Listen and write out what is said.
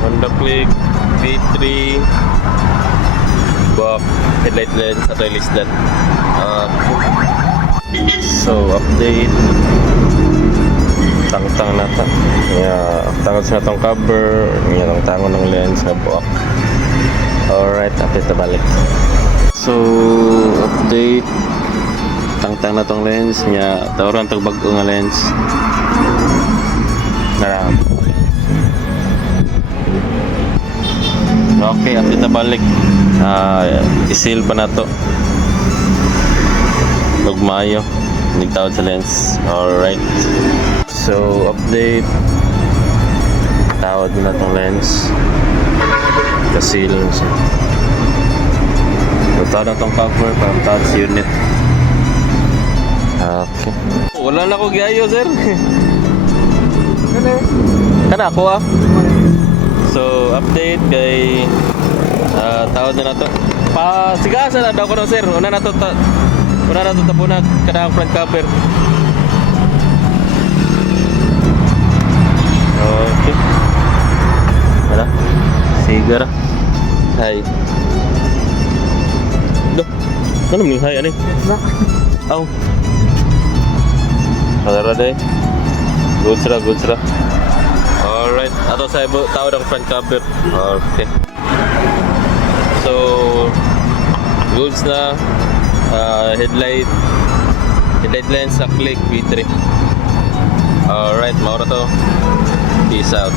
Honda Click V3 buwak headlight lens at release lens. So update tang-tang na ta. Tangos na tong cover, ang tango ng lens na buwak. Alright, update na balik. So update tang-tang na tong lens niya, tawaran tong bago nga lens na. Okay, update na balik. Isil pa na to Mayo, nagtawad sa lens. Alright, so update, tawad na tong lens, kasil siya. Tawad na tong cover para tawad sa unit. Okay, wala na ko giayo sir. Kana ako So update kay tawad na to. Sigasa na daw ko no sir. Una na to tapunan kada front cover. Okay. Wala. Sigara. Hi. Duh. Ano mo hi ani? Aw. Sadara day. Good sira. Alright, ato sa tawad ang front cover. Okay. So goods na headlight lens sa Click V3. Alright, maura to. Peace out.